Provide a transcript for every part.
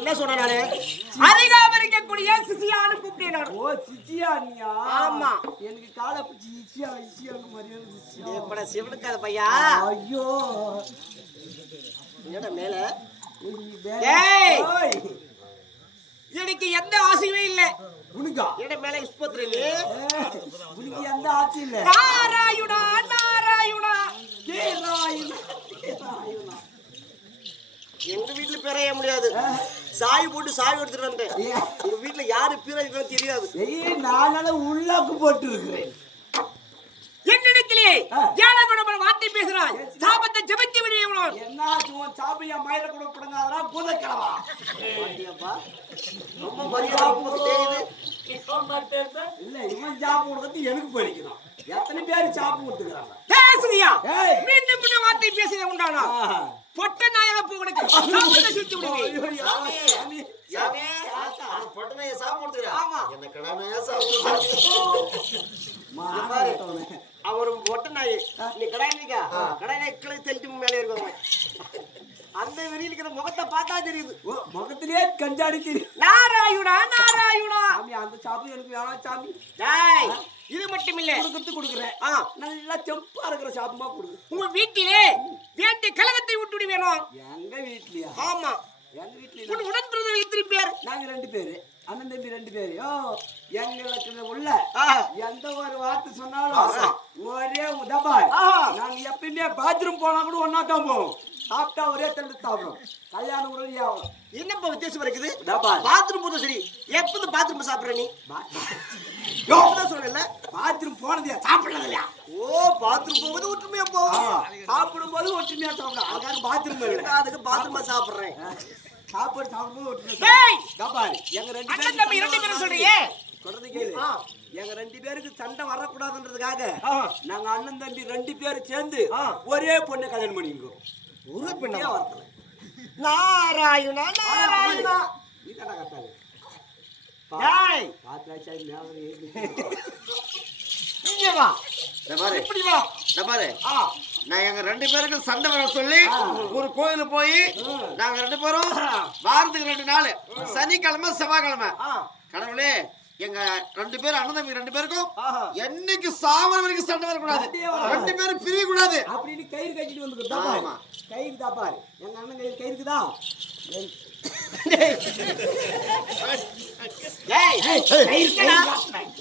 என்ன சொன்ன நானே அதிகாம இருக்கக்கூடிய சிசியானு கூப்பிட்டேன். ஓ சிசியானியா? ஆமா. எனக்கு காலை பிடிச்சி சிசியா சிசியானு மாதிரியே இருந்துச்சு. எப்பட சிவனுக்காத பையா. ஐயோ என்னடா மேல? ஏய் எனக்கு எந்த ஆசையும் இல்ல. உனக்கா? என்ன மேல இஸ்பத்ரிலே? உனக்கு எந்த ஆசையும் இல்ல. நாராயணா நாராயணா நாராயணா. எங்க வீட்டுல பிறைய முடியாது. சாய் போட்டு சாய் எடுத்துட்டு வந்தேன். உங்க வீட்டுல யாரு பிறகு தெரியாது. நானால உள்ளாக்கு போட்டு இருக்கிறேன். என்னிடத்திலே ஏழகுணமான வார்த்தை பேசுறாய். சாபத்தை ஜெபித்து விடுவேன். என்ன உன் சாபையா மயில கூட படங்காதடா புதக்கிழவா. பாட்டியாப்பா ரொம்ப மரியாதை உங்களுக்கு தெரியுது. இல்ல இவன் சாப்பு கொடுத்து எனக்கு படிக்கணும். எத்தனை பேர் சாப்பு கொடுத்துக்கிறாங்க. பேசுறியா? மீண்டும் மீண்டும் வார்த்தை பேசுறத உண்டானா? பொட்ட நாயக பூ கொடுக்க சாப்பிட்டு சுத்தி விடுவே. சாமி சாமி ஆத்தா பொட்ட நாயக சாப்பிட்டு கொடுத்துறா. ஆமா என்ன கடா நாயக சாப்பிட்டு மாறே அவர் பொட்ட நாய். நீ கடாயிலிக்கா கடாயில கிளை தெளிட்டு மேலே இருக்கவங்க அந்த வெளியில இருக்கிற முகத்தை பார்த்தா தெரியுது. முகத்திலே கஞ்சாடி தெரியும். நாராயணா நாராயணா. சாமி அந்த சாப்பு எனக்கு வேணாம் சாமி. டேய் இது மட்டும் இல்ல கொடுக்குறேன். நல்லா செம்பா இருக்கிற சாப்புமா கொடு. உங்க வீட்டிலே வேண்டிய கலகத்தை விட்டுடி வேணும். எங்க வீட்லயா? ஆமா எங்க வீட்ல. உன் உடன் பிறந்தவர்கள் எத்தனை பேர்? நாங்க 2 பேரு. அண்ணன் தம்பி 2 பேரு. எங்களுக்கு உள்ள எந்த ஒரு வார்த்தை சொன்னாலும் ஒரே உதபா. நாங்க எப்பயுமே பாத்ரூம் போனா கூட ஒன்னா தான் போவோம். சாப்பிட்டா ஒரே தள்ளு சாப்பிடும். கல்யாணம் உறுதி ஆகும். என்னப்பா வித்தியாசம் இருக்குது? பாத்ரூம் போதும் சரி. எப்போது பாத்ரூம் சாப்பிடுற நீ? சொல்லல பாத்ரூம் போனது சாப்பிடல இல்லையா? ஓ பாத்ரூம் போகும்போது ஒற்றுமையா போவோம். சாப்பிடும் போது ஒற்றுமையா சாப்பிடும். அதுக்காக பாத்ரூம் அதுக்கு பாத்ரூமா சாப்பிடுறேன். சாப்பாடு சாப்பிடும்போது ஒற்றுமையா. எங்க 2 பேரும் சொல்றீங்க. சொல்றது கேளு. எங்க 2 பேருக்கு சண்டை வரக்கூடாதுன்றதுக்காக நாங்க அண்ணன் தம்பி 2 பேரும் சேர்ந்து ஒரே பொண்ணை கல்யாணம் பண்ணிக்கிறோம். ஒரே பொண்ணா வரல. நாராயணா நாராயணா. நீடா கட்டாங்க. டேய் பாத்ராச்சை மேவரே. இங்க வா. பாரு இப்படி வா. பாரு நான் எங்க 2 பேருக்கு சண்டை வர சொல்லி ஒரு கோயில போய் நாங்க 2 பேரும் வாரத்துக்கு 2 நாள் சனிக்கிழமை செவ்வாய்க்கிழமை கடவுளே எங்க 2 பேரும் அண்ணன் தம்பி 2 பேருக்கும் என்னைக்கு சாவர வரைக்கும் சண்டை வரக்கூடாது. 2 பேரும் பிரிய கூடாது அப்படின்னு கயிறு கட்டிட்டு வந்துருக்கோம். கயிறு தான் பாரு. எங்க அண்ணன் கயிறு இருக்குதா?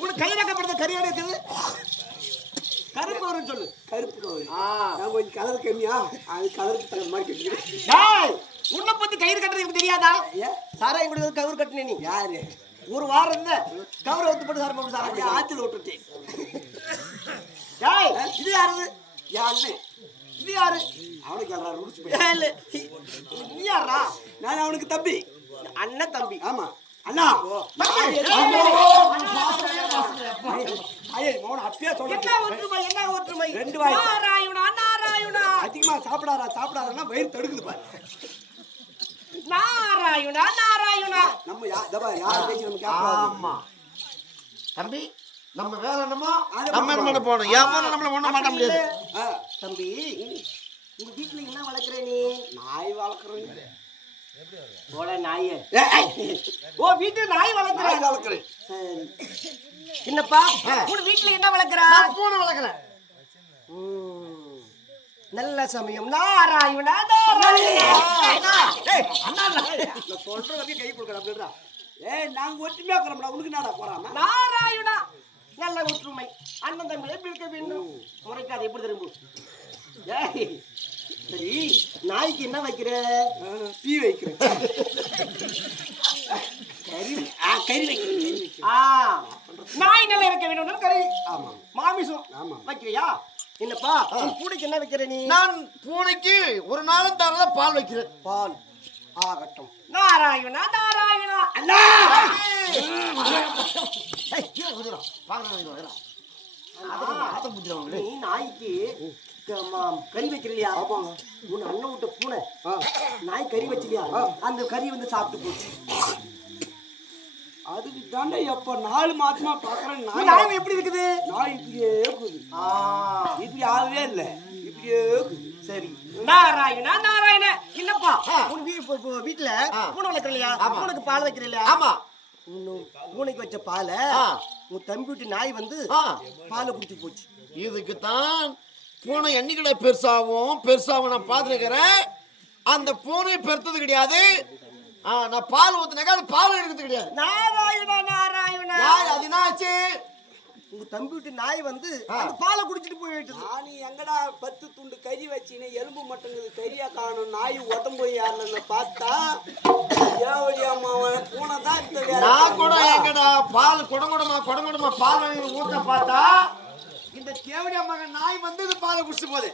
உனக்கு கை ரக்கப்படுற கரியாடு இருக்குது. கருப்பு கவுருன்னு சொல்லு. கருப்பு கவுரு. நான் கொஞ்சம் கலர் கம்மியா அது கலருக்கு தகுந்த மாதிரி கட்டிக்கிறேன். உன்னை பத்தி கயிறு கட்டுறது எனக்கு தெரியாதா? ஏன்? சாரா எங்களுக்கு கவுரு கட்டின நீ யாரு? ஒரு வாரம் இருந்த கவுரை ஒத்து போட்டு சார் போட்டு அது சாரா ஆத்துல விட்டுட்டேன். டேய் இது யாரு? என் அண்ணன். இது யாரு? அவனுக்கு எல்லாரும் ரூல்ஸ் போய். ஏய், இல்ல. நீ யாரா? நான் அவனுக்கு தம்பி. அண்ணன் தம்பி. ஆமா. அண்ணா. தம்பி. ஐயே, மோன அப்பயே என்ன சொல்றேன். ஒற்றுமை என்ன ஒற்றுமை? ரெண்டு வாய். நாராயணா நாராயணா அதிகமா சாப்பிடாதன்னா வயிறு தடுக்குது பாரு. நாராயணா நாராயணா. நம்ம யார் பேச்சு நம்ம கேட்கலாம். ஆமா தம்பி நம்ம வேலை என்னமோ அது நம்ம என்ன பண்ண போகணும் ஏமா நம்மள ஒண்ணும் பண்ண முடியாது தம்பி உங்க வீட்டுல என்ன வளர்க்குற நீ? நாய் வளர்க்குறேன். போல நாயே. ஓ வீட்டுல நாய் வளர்க்குற. நாய் வளர்க்குறேன். சரி. என்னப்பா உன் வீட்டுல என்ன வளர்க்குற? நான் பூனை வளர்க்கறேன் நல்ல சமயம் நாராயணா நாராயணா. நான் சொல்றதே கை கொடுக்கறேன் அப்படின்றா. ஏய் நாங்க ஒற்றுமையா இருக்கிறோம்டா. உனக்கு என்னடா போறாம? நாராயணா நல்ல ஒற்றுமை. அண்ணன் தம்பி எப்படி இருக்க வேண்டும்? முறைக்காது எப்படி திரும்ப? ஏய் சரி நாய்க்கு என்ன வைக்கிற? டீ வைக்கிறேன். கறி வைக்கிறேன். நாய் நல்லா இருக்க வேண்டும். கறி ஆமா. மாமிசம் ஆமா. வைக்கிறியா? என்னப்பா பூனைக்கு என்ன வைக்கிற நீ? நான் பூனைக்கு ஒரு நாளும் தரல பால் வைக்கிறேன் பால். ஆகட்டும். நாராயணா நாராயணா. அண்ணா நீ நாய்க்கு கறி வைக்கிறியா? உன் அண்ணன் விட்ட பூனை நாய் கறி வச்சிருயா? அந்த கறி வந்து சாப்பிட்டு போச்சு. அதுக்கு தானே எப்ப 4 மாசமா பாக்குறேன். நாய் எப்படி இருக்குது? நாய் இப்படியே இருக்குது. இப்படி ஆகவே இல்லை. இப்படியே இருக்குது. சரி நாராயணா நாராயண. இல்லப்பா உன் வீட்டுல பூனை வளர்க்கலையா? பூனைக்கு பால் வைக்கிறீங்களா? ஆமா பூனைக்கு வச்ச பாலை உன் தம்பி விட்டு நாய் வந்து பாலை குடிச்சு போச்சு. இதுக்கு தான் பூனை எண்ணிக்கை பெருசாவும் நான் பார்த்துருக்கிறேன். அந்த பூனை பெருத்தது கிடையாது. நான் பால் ஊத்துனாக்கா அது பால் எடுக்கிறது கிடையாது. நாராயணா நாராயணா. அது என்ன ஆச்சு? உங்க தம்பி விட்டு நாய் வந்து அந்த பாலை குடிச்சிட்டு போயிட்டு. நானு எங்கடா 10 துண்டு கறி வச்சினே எலும்பு மட்டும் கறியா காணும். நாய் உடம்பு யாருன்னு பார்த்தா ஏவடி அம்மாவன் பூனை தான் இந்த வேலை. நான் கூட எங்கடா பால் குடங்குடமா பால் வாங்கி ஊத்த பார்த்தா இந்த தேவடி அம்மா நாய் வந்து இந்த பாலை குடிச்சு போகுது.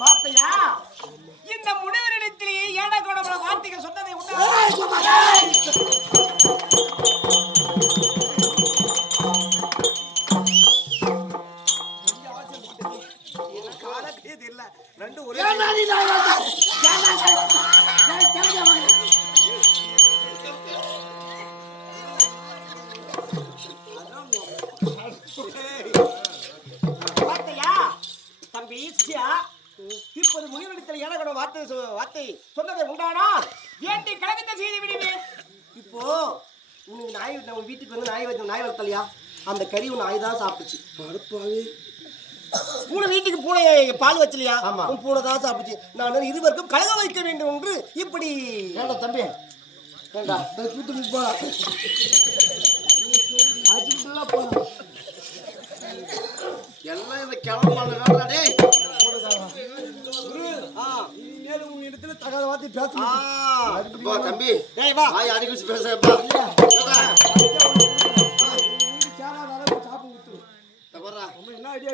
பார்த்தையா இந்த முனிவரிடத்திலேயே ஏடா கோடமான வார்த்தைகள் சொன்னதை உண்டு. பார்த்தையா தம்பி இப்போது முனிவரிடத்தில் ஏடா கோட வார்த்தை சொன்னதை உண்டானா? ஏன்டி கலகத்தை செய்து விடுவேன். இப்போ உனக்கு நாய் நம்ம வீட்டுக்கு வந்து நாய் வளர்த்தலையா? அந்த கறி உன் நாய் தான் சாப்பிட்டுச்சு. பூனை வீட்டுக்கு பூனை பால் வச்சலையா? உன் பூனை தான் சாப்பிட்டுச்சு. நான் இருவருக்கும் கலக வைக்க வேண்டும் என்று இப்படி தம்பி எல்லாம் இந்த கிளம்பு பண்ண வேண்டாம் டேய். இனிமேல் உங்க இடத்துல தகாத வார்த்தை பேச அப்பா, தம்பி டேய் வா வாய் அடி வச்சு பேசுறப்பா. என்ன ஐடியா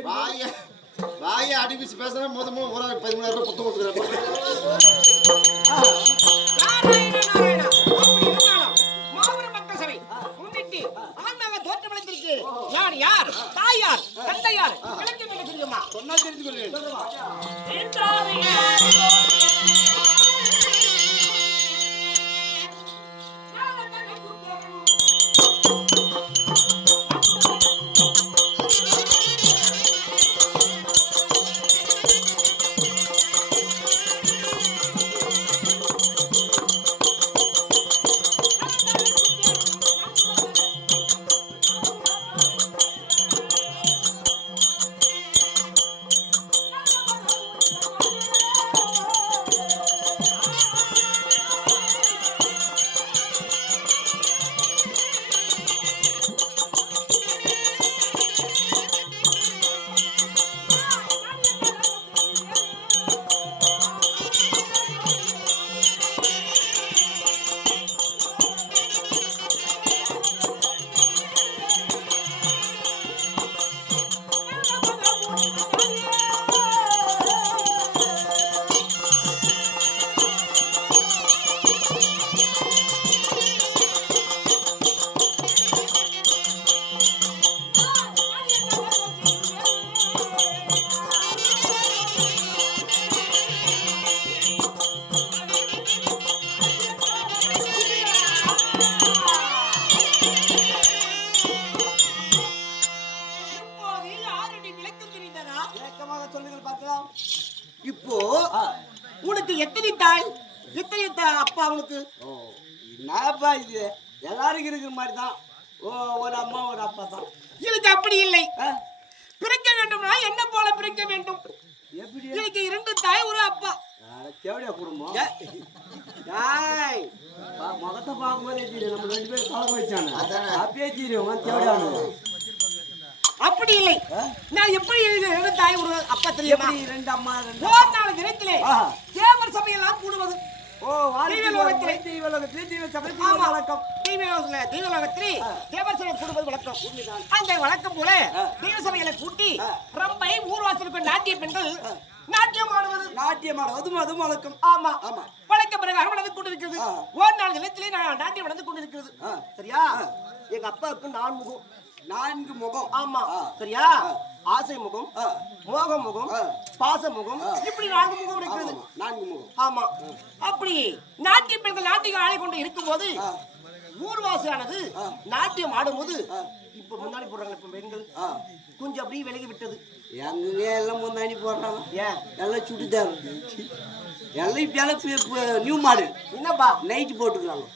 வாயை அடி வச்சு பேசுறேன். மொத்தமா ஒரு 13,000 ரூபாய் புத்தகம் கொடுக்குறேன். நாராயணா நாராயணா அப்படி இருந்தாலும் மாபெரும் மக்கள் சபை முன்னிட்டு ஆன்மாவை தோற்றமளித்திருக்கு. நான் யார், தாய் யார், தந்தை யார் எனக்கு மிக தெரியுமா? சொன்னா தெரிஞ்சு கொள்வேன். இப்போ உனக்கு எத்தனை தாய், எத்தனை அப்பா உனக்கு? என்னப்பா இது எல்லாருக்கும் இருக்கிற மாதிரி தான். ஒரு அம்மா ஒரு அப்பா தான். எனக்கு அப்படி இல்லை. பிறக்க வேண்டும்னா என்ன போல பிறக்க வேண்டும். எப்படி எனக்கு 2 தாய் ஒரு அப்பா. தேவடியா குடும்பம் தாய் முகத்தை பார்க்கும்போதே தெரியும். நம்ம 2 பேரும் பழக வச்சானே அப்பயே தெரியும் தேவடியானு. அப்படி இல்லை. நான் எப்படி 2 தாய் ஒரு அப்பா தெரியுமா? 2 அம்மா 2 ஒரு நாள் தினத்திலே தேவர் சபையெல்லாம் கூடுவது. தெய்வலோகத்திலே வழக்கம். தெய்வலோகத்திலே தேவர் சபை கூடுவது வழக்கம். அந்த வழக்கம் போல தெய்வ சபைகளை கூட்டி ரம்பை ஊர்வாசலுக்கு நாட்டிய பெண்கள் நாட்டியம் ஆடுவது. நாட்டியம் ஆடுவது அதுவும் வழக்கம். ஆமா ஆமா வழக்க பிறகு நடந்து கொண்டிருக்கிறது. ஒரு நாள் நிலத்திலே நான் நாட்டியம் நடந்து கொண்டிருக்கிறது. சரியா? எங்க அப்பாவுக்கு 4 முகம். ஆமா சரியா? ஆசை முகம், மோக முகம், பாச முகம், இப்படி 4 முகம் இருக்கிறது. 4 முகம். ஆமா. அப்படி நாட்டிய பெண்கள் நாட்டியம் ஆடிக்கொண்டு இருக்கும்போது ஊர்வாசியானது நாட்டியம் ஆடும்போது இப்ப முன்னாடி போடுறாங்க. இப்ப பெண்கள் கொஞ்சம் அப்படியே விலகி விட்டது. எங்க எல்லாம் முன்னாடி போடுறாங்க. ஏன் எல்லாம் சுடிதார் எல்லாம் இப்ப நியூ மாடல். என்னப்பா நைட் போட்டுக்கிறாங்க.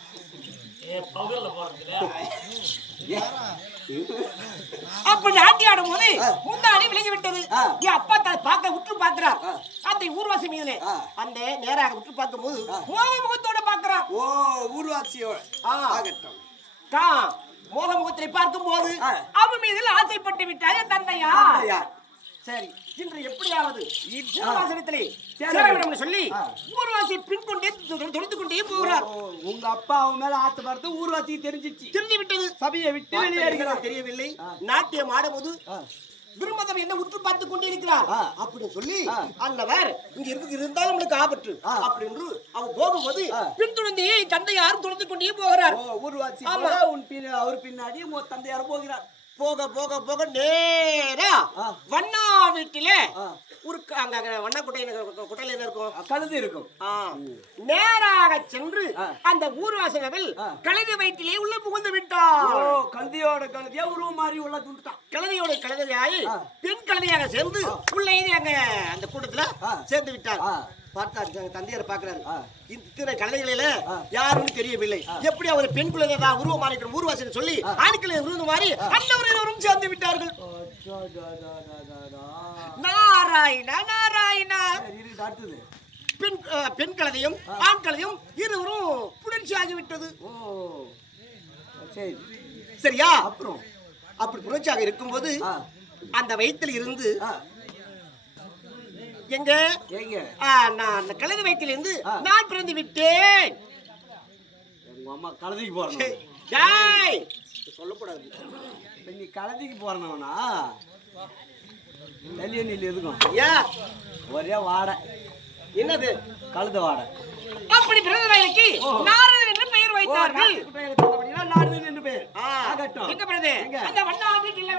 அப்ப நாட்டி ஆடும் போது முன்னாடி விலகி விட்டது. என் அப்பா பார்க்க உற்று பார்க்கிறார். அந்த ஊர்வாசி மீதுல அந்த நேராக உற்று பார்க்கும் போது மோக முகத்தோட பார்க்கிறார். ஓ ஊர்வாசியோட ஆகட்டும். மோக முகத்தை பார்க்கும் போது அவன் மீதில் ஆசைப்பட்டு விட்டார் என் தந்தையா. சரி இன்று எப்படியாவது ஊர்வாசனத்திலே சேர வேண்டும் சொல்லி ஊர்வாசி பின்கொண்டே தொடுத்து கொண்டே போகிறார். உங்க அப்பா அவன் மேல ஆசைப்படுறது ஊர்வாசி தெரிஞ்சு விட்டது. சபையை விட்டு வெளியேறுகிறார். தெரியவில்லை. நாட்டியம் ஆடும்போது விரும்பதம் என்ன உற்று பார்த்து கொண்டே இருக்கிறார் அப்படின்னு சொல்லி அந்தவர் இங்க இருந்தாலும் உங்களுக்கு ஆபத்து அப்படின்னு அவர் போகும்போது பின்தொடர்ந்து தந்தையாரும் தொடர்ந்து கொண்டே போகிறார். ஊர்வாசி அவர் பின்னாடி தந்தையாரும் போகிறார். போக போக போக நேரா வண்ணா வீட்டில ஒரு அங்க வண்ணா குட்டையில என்ன இருக்கும்? கழுது இருக்கும். நேராக சென்று அந்த ஊர்வாசகவில் கழுதை வயிற்றிலே உள்ள புகுந்து விட்டார். கழுதையோட கழுதையா உருவம் மாறி உள்ள துண்டுட்டான். கழுதையோட கழுதையாய் பெண் கழுதையாக சேர்ந்து உள்ளே அங்க அந்த கூட்டத்துல சேர்ந்து விட்டார். பார்த்தாரு தந்தையார் பாக்குறாரு. இத்தனை கழுதைகளில யாருன்னு தெரியவில்லை. எப்படி அவர் பெண் குழந்தை தான் உருவம் மாறி ஊர்வாசனை சொல்லி ஆண்களை உருவம் மாறி அன்னவரும் சேர்ந்து விட்டார்கள். நாராயணா நாராயணா பெண் கழுதையும் ஆண் கழுதையும் இருவரும் புணர்ச்சி ஆகிவிட்டது. ஓ சரி சரியா? அப்புறம் அப்படி புணர்ச்சியாக இருக்கும்போது அந்த வயிற்றில் இருந்து எங்க ஏங்க நான் அந்த கழுதை வயிற்றில் இருந்து நான் பிறந்து விட்டேன். உங்க அம்மா கழுதைக்கு போறேன். டேய் சொல்லக்கூடாது. நீ கழுதைக்கு போறனவனா வெளியே நீ எதுக்கும் ஏன் ஒரே வாடை என்னது கழுத வாடை. அப்படி பிறந்த நாளைக்கு நாரதன் என்று பெயர் வைத்தார்கள். நாரதன் என்று பெயர். எங்க பிறகு அந்த வண்ணாதி இல்ல